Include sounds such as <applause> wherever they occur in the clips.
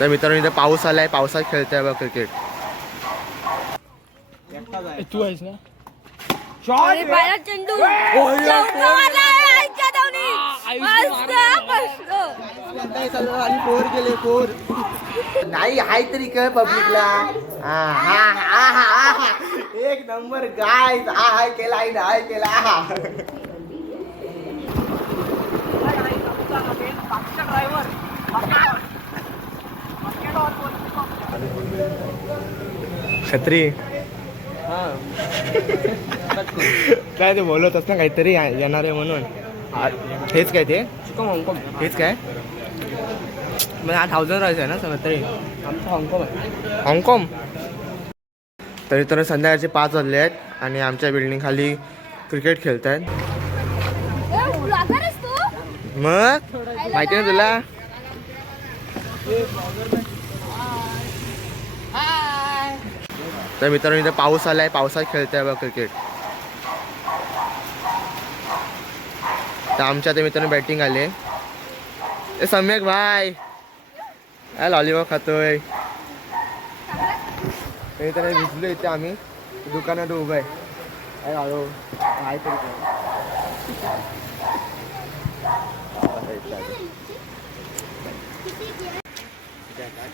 तर मित्रांनो इथे पाऊस आलाय. पावसात खेळतोय बघ क्रिकेट तू आहेस ना? चेंडू. चौका. मस्त बसलो. नाही हाय तरी काय पब्लिकला हा हा हा हा हा. एक नंबर गाय हा हाय केला आहे हाय केला हा. छत्री? काय ते बोलवतस ना काहीतरी येणार आहे म्हणून. हेच काय ते? हेच काय? मग हा थाउजंड राहायचं आहे ना सगळं तरी. हाँगकाँग तरी तर संध्याकाळचे पाच वाजले आहेत आणि आमच्या बिल्डिंग खाली क्रिकेट खेळत आहेत? मग? माहिती ना तुला? तर मित्रांनो इथे पाऊस आलाय. पावसात खेळतोय बघ क्रिकेट तर आमच्या त्या मित्रांनो बॅटिंग आले ए सम्यक भाई. काय लॉलीपॉप खातोय. ते तर भिजलो इथे आम्ही. दुकानात उभं आहे. काय आलो काय तरी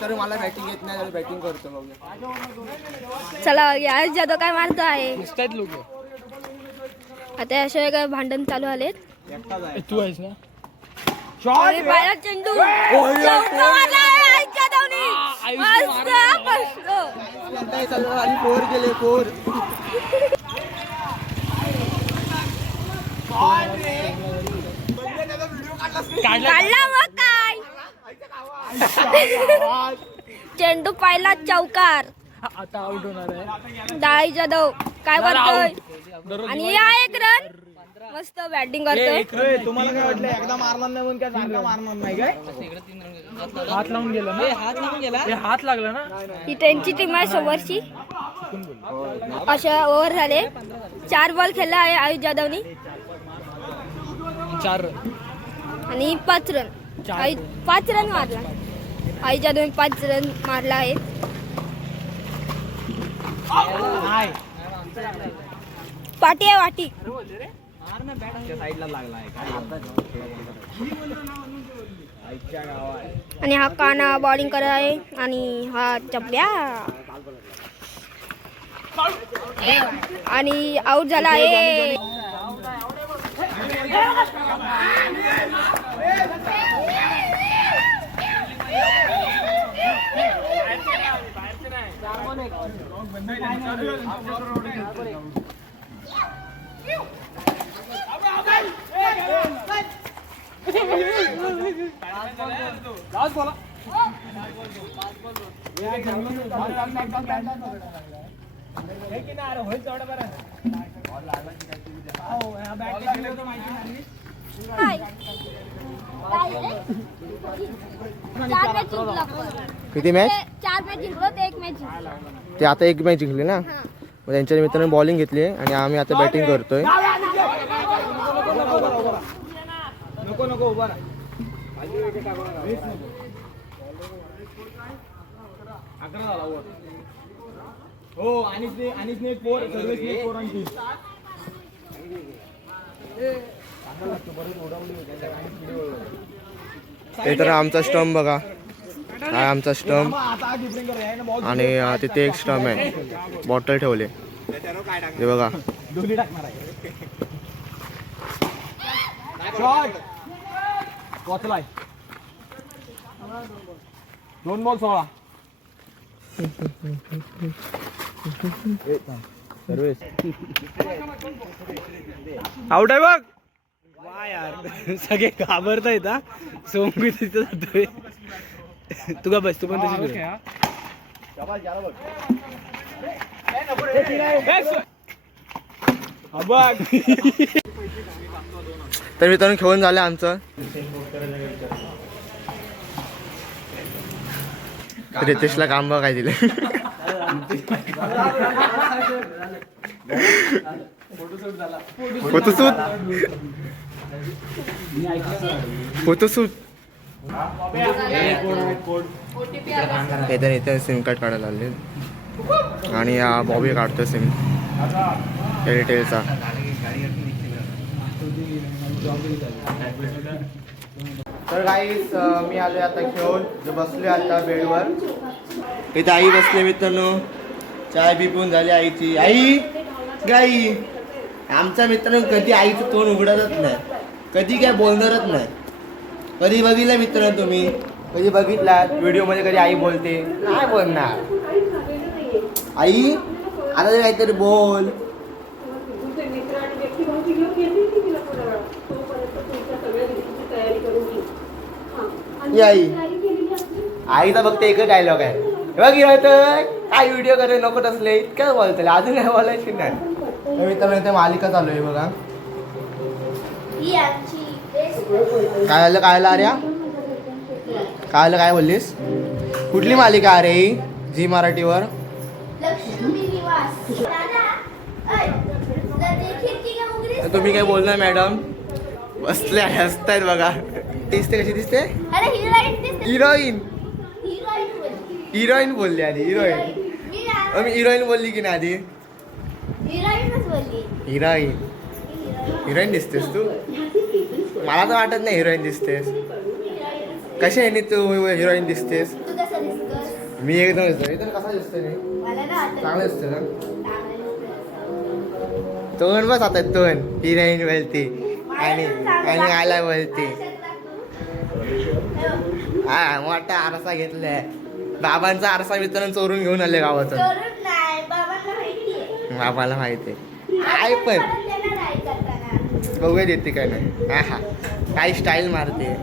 तर मला बॅटिंग येत नाही बॅटिंग करतो बघूया चला या जादव काय मारतो आहे? दिसतायत लोक. आता अशा काय भांडण चालू आलेत. तू आहेस ना? आणि पहिला चेंडू चौका मारला आईच्या धावनी. मस्त बसलो. आणि फोर गेले फोर. काढला मग. चेंडू पहिला चौकार. आता आउट होणार आहे. दाई जाधव काय करतोय? आणि या एक रन मस्त बॅटिंग करतोय. तुम्हाला काय वाटलं एकदा मारणार नाही म्हणून काय सारखा मारणार नाही काय? हात लावून गेला ना? हात लावून गेला? हात लागला ना? ही त्यांची टीम आहे समोरची. अशा ओव्हर झाले. चार बॉल खेळला आहे आयुष जाधवनी. चार आणि पाच रन आयु- पाच रन मारला. आयुष जाधवनी पाच रन मारला आहे. पाटी आहे वाटी. आणि हा काना बॉलिंग करत आहे. आणि हा चपल्या. आणि आउट झाला आहे काय? काय रे? चार मॅच जिंकलो आपण. किती मॅच ते चार मॅच जिंकलो ते एक मॅच जिंकलो ते आता एक मॅच जिंकली ना? हा. मग त्यांच्या मित्रांनी बॉलिंग घेतली आणि आम्ही आता बॅटिंग करतोय. हो ते तर आमचा स्टंप बघा. हा आमचा बॉल आणि तिथे एक स्टंप आहे. बॉटल ठेवले. हे बघा. दोन्ही टाकणार आहे शॉट पोचलाय दोन बॉल सोळा. आउट आहे बघ. वा यार. सगळे घाबरत आहेत हा सोमगी तिथे जातोय. <laughs> तू का बस तू पण तशी तर मित्रांनो खेळून झालं आमचं. रितेशला काम बघ काय दिलं फोटोशूट. फोटोशूट. इथे इथे सिम कार्ड काढायला आले आणि हा बॉबी काढतो सिम एअरटेलचा तर गाईस मी आलोय आता खेळून जो बसलोय आता बेडवर. इथे आई बसले मित्रांनो. चाय बी पिऊन झाली आईची. आई! गाई! आमचा मित्रांनो कधी आईचं तोंड उघडतच नाही. कधी काय बोलणारच नाही. कधी बघितलं मित्र तुम्ही? कधी बघितला? व्हिडिओमध्ये कधी आई बोलते? नाही बोलणार. आई? आता तरी काहीतरी बोल. आई. आईचा फक्त एकच डायलॉग आहे. बघ तर काय व्हिडिओ करे नको तसले इतकं बोलतले अजून काय बोलायची नाही. तर मालिका चालू आहे बघा. ही काय आलं काय आलं आर्या? काय आलं काय बोललीस? कुठली मालिका अरे झी मराठीवर? तुम्ही काय बोलणार मॅडम? बसले हसतायत बघा. दिसते कशी दिसते? हिरोईन. हिरोईन बोलली आधी हिरोईन. मी हिरोईन बोलली की नाही आधी? हिरोईन. हिरोईन. दिसतेस तू? मला तर वाटत नाही हिरोईन दिसतेस. कशी आहे नी तू हिरोईन दिसतेस? मी एकदम दिसतो एकदम कसा दिसतो रे? चांगलं दिसतं ना. तोंड बस आता तोंड. हिरोईन बोलते आणि आणि आला बोलते हा मोठा आरसा घेतलाय. बाबांचा आरसा मित्रांनो चोरून घेऊन आले गावातून. बाबाला माहिती आहे आई पण. बघूया देते काय नाही. हा हा. काय स्टाईल मारते.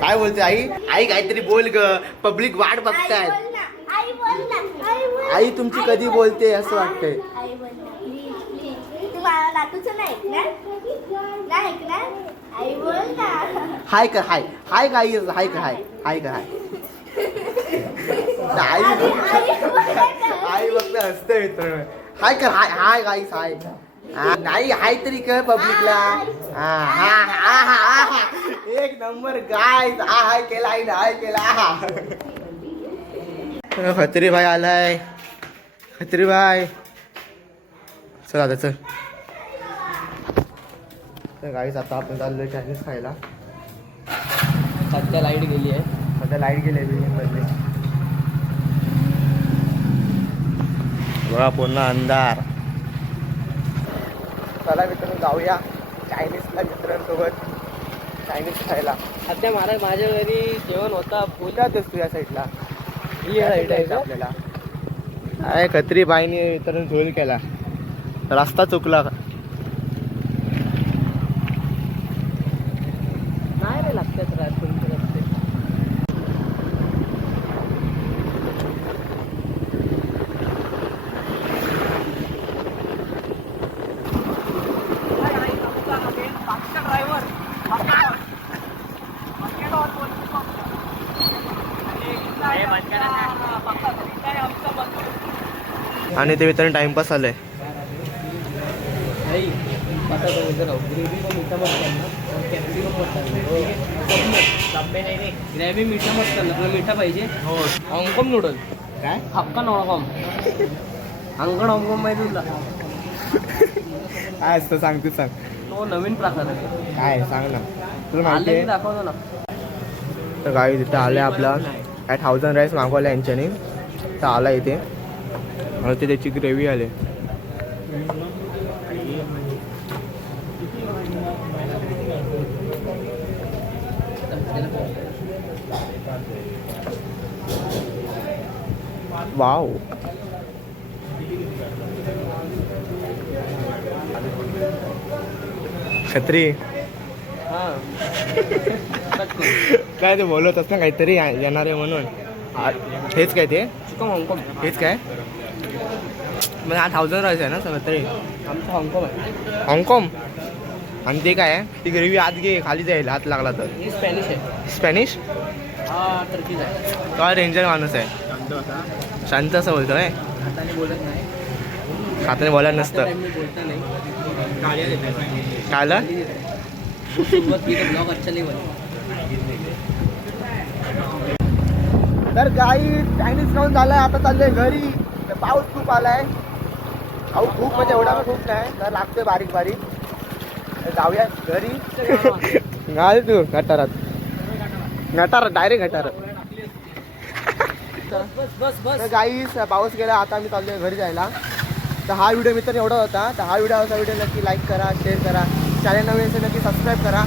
काय बोलते आई? आई काहीतरी बोल ग. पब्लिक वाट आई बघतायत आई आई. आई तुमची कधी बोलते असं वाटतंय? आई आई हाय कर हाय. हाय गाई हाय कर हाय. हाय कर हाय. आई आई. आई फक्त हसते मित्र हाय कर हाय. हाय गाईस हाय. नाही हाय तरी कर पब्लिकला हा हा हा हा हा. हा. एक नंबर गाय हा हाय केला आई हाय केला. हा खत्री भाई आलाय. खत्री भाई. चल आता चल. तर गाईस आता आपण चाललोय चायनीज खायला. सध्या लाइट गेली आहे. आता लाइट गेले बिल्डिंग मधली. बघा पूर्ण अंधार. चला मित्रांनो जाऊया चायनीजला मित्रांसोबत. चायनीज खायला. सध्या मला माझ्या घरी जेवण होता उद्याच तुझ्या साईडला? ही आहे? आपल्याला. काय खत्री बाईने मित्रांनो झोल केला. रस्ता चुकला नाही रे लागतात राजपूरचे रस्ते आणि ते मित्रांनो टाइमपास आलंय आहे आता ग्रेव्ही मिठा मस्त मिठा तुला पाहिजे हॉंगकॉम नूडल काय हक्का हाँगकाँग अंगण हॉंगकॉम माहिती तुला काय असतं सांग तू सांग. तो नवीन प्रकार आहे काय सांग ना. तुला माहिती आले आहे? दाखवतो ना तर गाडी तिथं आलं आपला. काय थाउजंड राईस मागवला यांच्यानी. तर आला इथे. आणि ते त्याची ग्रेव्ही आले. वाव छत्री. काय ते बोलवतच ना काहीतरी येणार आहे म्हणून हेच काय ते? हेच काय? म्हणजे हा थाउजंड राहायचं आहे ना सगळं तरी. आमचं हाँगकाँग आहे. हाँगकाँग आणि ते काय आहे? ती ग्रेव्ही आत घे खाली जाईल हात लागला तर. ही स्पॅनिश आहे. स्पॅनिश हा टर्कीज आहे. काय डेंजर माणूस आहे. शांत असं बोलतोय हाताने बोलत नाही. नसतं. मी बोलता नाही. काय आलं सुरुवात केली ब्लॉग अच्छा नाही बनला तर काही चायनीज खाऊन झालंय आता चाललंय घरी. तर पाऊस खूप आलाय. पाऊस खूप म्हणजे एवढा पण खूप नाही तर लागतोय बारीक बारीक. तर जाऊया घरी. घाल तू गटारात. गटारात डायरेक्ट गटारात. बस बस बस. तर काही पाऊस गेला आता आम्ही चाललोय घरी जायला. तर हा व्हिडिओ मित्र एवढा होता. तर हा व्हिडिओ असा व्हिडिओ नक्की लाईक करा शेअर करा. चॅनल नवीन असेल नक्की सबस्क्राईब करा.